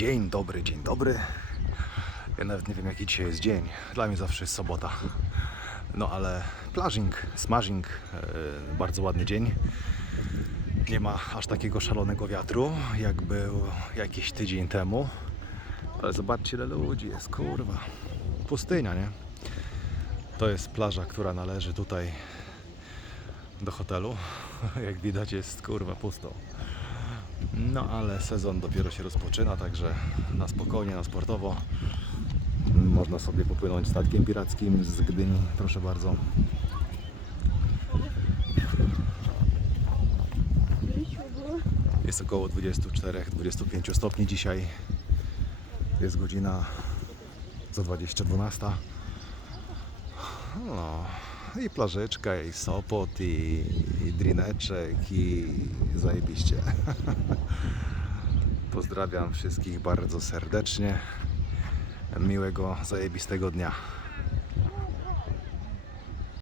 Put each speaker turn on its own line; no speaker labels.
Dzień dobry, dzień dobry. Ja nawet nie wiem jaki dzisiaj jest dzień. Dla mnie zawsze jest sobota. No ale plażing, smashing, e, bardzo ładny dzień. Nie ma aż takiego szalonego wiatru, jak był jakiś tydzień temu. Ale zobaczcie ile ludzi jest, kurwa. Pustynia, nie? To jest plaża, która należy tutaj do hotelu. Jak widać jest kurwa pusto. No ale sezon dopiero się rozpoczyna, także na spokojnie, na sportowo. Można sobie popłynąć statkiem pirackim z Gdyni, proszę bardzo. Jest około 24-25 stopni dzisiaj. Jest godzina za 20.12. No, i plażyczka, i Sopot, i, i drineczek, i zajebiście. Pozdrawiam wszystkich bardzo serdecznie. Miłego, zajebistego dnia.